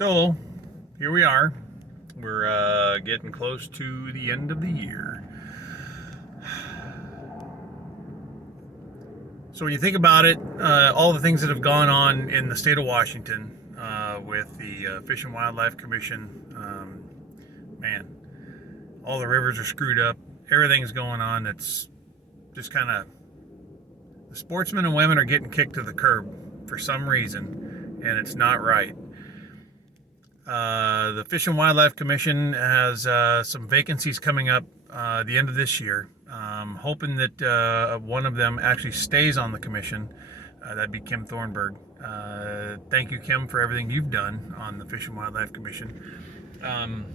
So here we are. We're getting close to the end of the year. So when you think about it, all the things that have gone on in the state of Washington with the Fish and Wildlife Commission, man, all the rivers are screwed up. Everything's going on. It's just kind of, the sportsmen and women are getting kicked to the curb for some reason, and it's not right. The Fish and Wildlife Commission has some vacancies coming up the end of this year. Hoping that one of them actually stays on the commission. That'd be Kim Thornburg. Thank you, Kim, for everything you've done on the Fish and Wildlife Commission.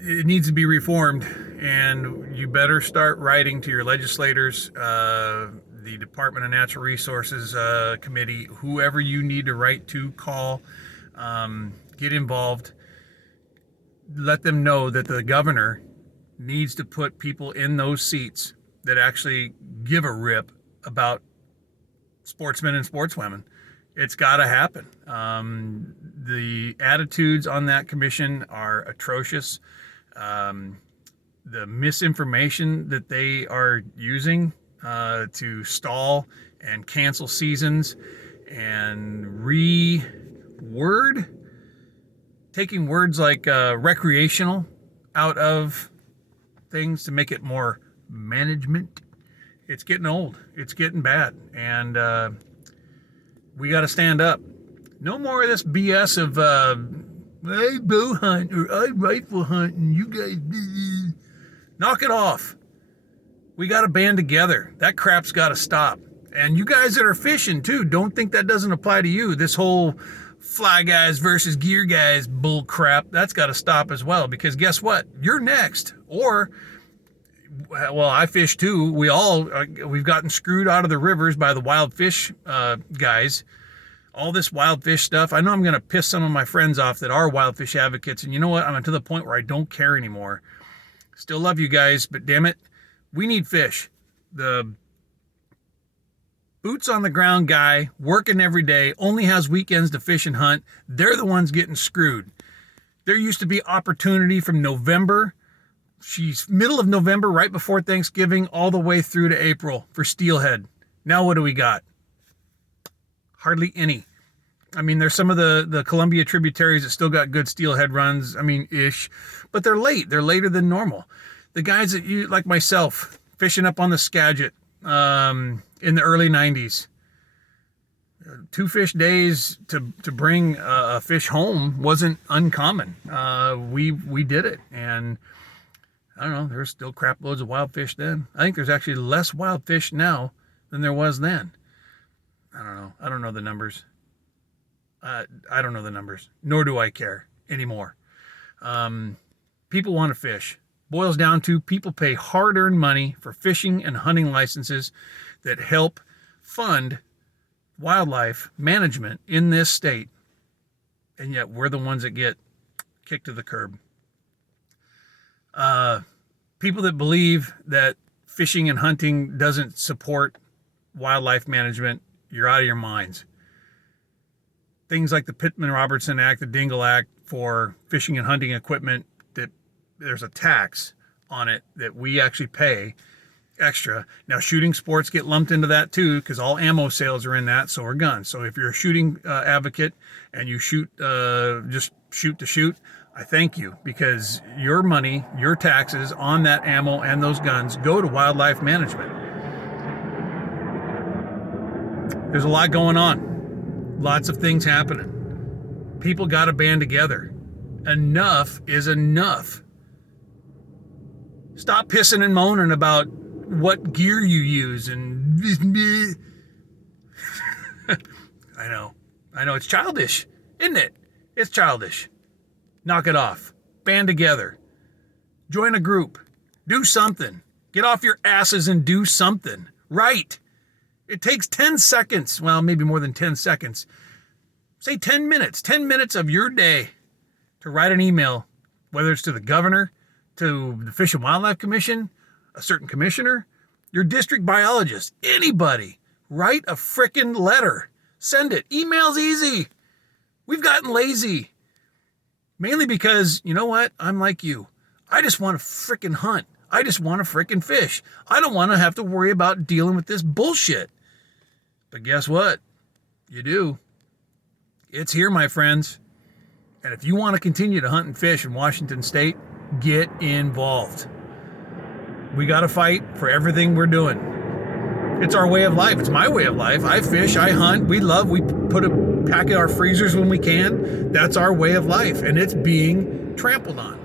It needs to be reformed, and you better start writing to your legislators, the Department of Natural Resources Committee, whoever you need to write to, call, get involved. Let them know that the governor needs to put people in those seats that actually give a rip about sportsmen and sportswomen. It's got to happen. The attitudes on that commission are atrocious. The misinformation that they are using to stall and cancel seasons and taking words like recreational out of things to make it more management. It's getting old. It's getting bad. And we got to stand up. No more of this BS of I bow hunt or I rifle hunt and you guys knock it off. We got to band together. That crap's got to stop. And you guys that are fishing too, don't think that doesn't apply to you. This whole fly guys versus gear guys bull crap, that's got to stop as well, because guess what? You're next. Or, well, I fish too. We've gotten screwed out of the rivers by the wild fish guys. All this wild fish stuff. I know I'm going to piss some of my friends off that are wild fish advocates. And you know what? I'm to the point where I don't care anymore. Still love you guys, but damn it, we need fish. The boots on the ground guy working every day only has weekends to fish and hunt. They're the ones getting screwed. There used to be opportunity from November. She's middle of November, right before Thanksgiving, all the way through to April for steelhead. Now what do we got? Hardly any. I mean, there's some of the Columbia tributaries that still got good steelhead runs. I mean, ish, but they're late. They're later than normal. The guys that you, like myself, fishing up on the Skagit in the early 90s, 2 fish days to bring a fish home wasn't uncommon. We did it, and I don't know, there's still crap loads of wild fish then. I think there's actually less wild fish now than there was then. I don't know. I don't know the numbers. I don't know the numbers, nor do I care anymore. People want to fish. Boils down to people pay hard-earned money for fishing and hunting licenses that help fund wildlife management in this state. And yet we're the ones that get kicked to the curb. People that believe that fishing and hunting doesn't support wildlife management, you're out of your minds. Things like the Pittman-Robertson Act, the Dingle Act for fishing and hunting equipment, that there's a tax on it that we actually pay extra. Now, shooting sports get lumped into that too, because all ammo sales are in that, so are guns. So if you're a shooting advocate and you shoot, just shoot to shoot, I thank you, because your money, your taxes on that ammo and those guns go to wildlife management. There's a lot going on. Lots of things happening. People got to band together. Enough is enough. Stop pissing and moaning about what gear you use and I know it's childish, isn't it? It's childish. Knock it off. Band together. Join a group. Do something. Get off your asses and do something. Right. It takes 10 seconds. Well, maybe more than 10 seconds. Say 10 minutes. 10 minutes of your day to write an email, whether it's to the governor, to the Fish and Wildlife Commission, a certain commissioner, your district biologist, anybody. Write a frickin' letter. Send it. Email's easy. We've gotten lazy. Mainly because, you know what? I'm like you. I just want to frickin' hunt. I just want to frickin' fish. I don't want to have to worry about dealing with this bullshit. But guess what? You do. It's here, my friends. And if you want to continue to hunt and fish in Washington State, get involved. We got to fight for everything we're doing. It's our way of life. It's my way of life. I fish, I hunt, we put a pack in our freezers when we can. That's our way of life, and it's being trampled on.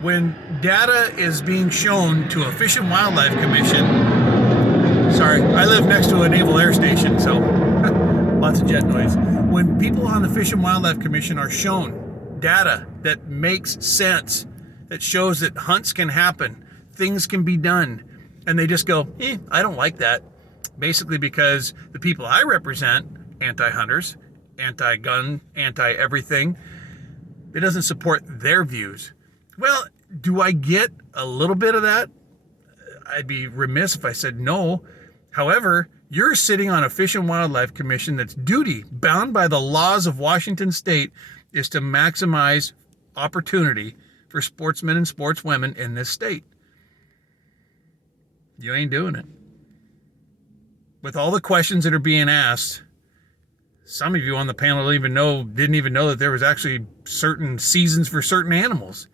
When data is being shown to a Fish and Wildlife Commission, sorry, I live next to a naval air station, so lots of jet noise. When people on the Fish and Wildlife Commission are shown data that makes sense, that shows that hunts can happen, things can be done, and they just go, I don't like that. Basically because the people I represent, anti-hunters, anti-gun, anti-everything, it doesn't support their views. Well, do I get a little bit of that? I'd be remiss if I said no. However, you're sitting on a Fish and Wildlife Commission that's duty, bound by the laws of Washington State, is to maximize opportunity for sportsmen and sportswomen in this state. You ain't doing it. With all the questions that are being asked, some of you on the panel didn't even know that there was actually certain seasons for certain animals.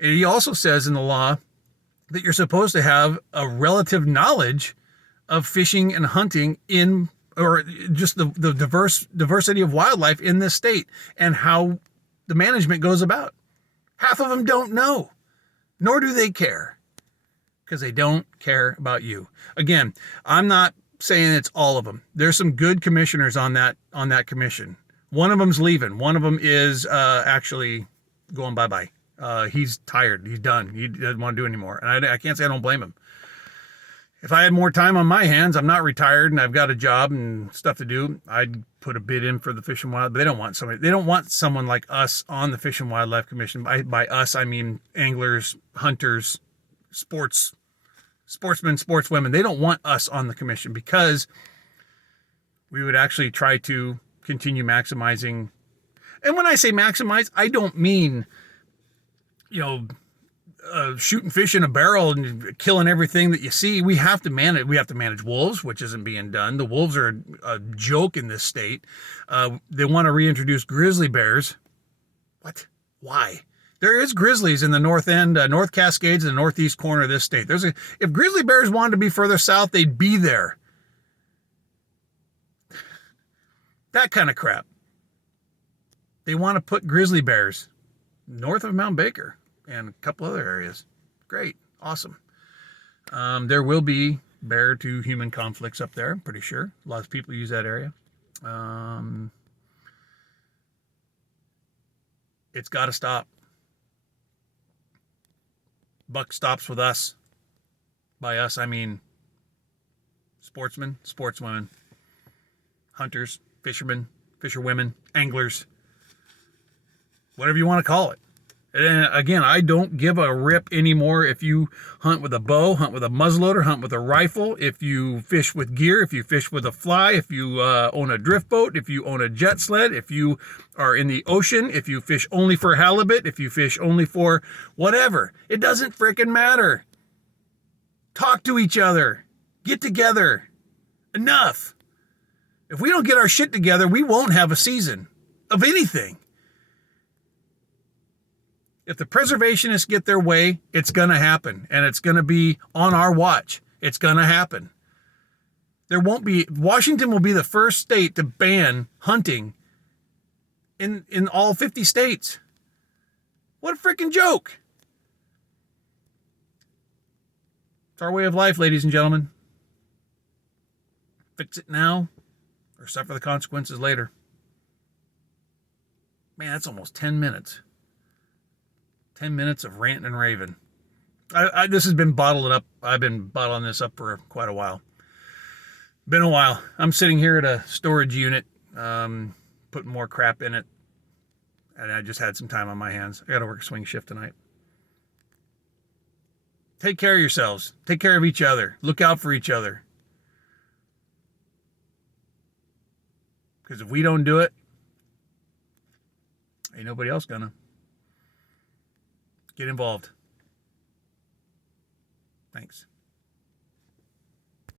And he also says in the law that you're supposed to have a relative knowledge of fishing and hunting or just the diversity of wildlife in this state and how the management goes about. Half of them don't know, nor do they care, because they don't care about you. Again, I'm not saying it's all of them. There's some good commissioners on that commission. One of them's leaving. One of them is actually going bye-bye. He's tired. He's done. He doesn't want to do it anymore. And I can't say I don't blame him. If I had more time on my hands, I'm not retired and I've got a job and stuff to do, I'd put a bid in for the Fish and Wildlife. But they don't want someone like us on the Fish and Wildlife Commission. By us, I mean anglers, hunters, sportsmen, sportswomen. They don't want us on the commission because we would actually try to continue maximizing. And when I say maximize, I don't mean, shooting fish in a barrel and killing everything that you see. We have to manage wolves, which isn't being done. The wolves are a joke in this state. They want to reintroduce grizzly bears. What? Why? There is grizzlies in the north end, North Cascades, and the northeast corner of this state. If grizzly bears wanted to be further south, they'd be there. That kind of crap. They want to put grizzly bears north of Mount Baker and a couple other areas. Great. Awesome. There will be bear to human conflicts up there, I'm pretty sure. Lots of people use that area. It's got to stop. Buck stops with us. By us, I mean sportsmen, sportswomen, hunters, fishermen, fisherwomen, anglers, whatever you want to call it. And again, I don't give a rip anymore if you hunt with a bow, hunt with a muzzleloader, hunt with a rifle, if you fish with gear, if you fish with a fly, if you own a drift boat, if you own a jet sled, if you are in the ocean, if you fish only for halibut, if you fish only for whatever. It doesn't frickin' matter. Talk to each other. Get together. Enough. If we don't get our shit together, we won't have a season of anything. If the preservationists get their way, it's going to happen. And it's going to be on our watch. It's going to happen. Washington will be the first state to ban hunting in all 50 states. What a freaking joke. It's our way of life, ladies and gentlemen. Fix it now or suffer the consequences later. Man, that's almost 10 minutes. 10 minutes of ranting and raving. This has been bottled up. I've been bottling this up for quite a while. Been a while. I'm sitting here at a storage unit, putting more crap in it. And I just had some time on my hands. I got to work a swing shift tonight. Take care of yourselves. Take care of each other. Look out for each other. Because if we don't do it, ain't nobody else gonna. Get involved. Thanks.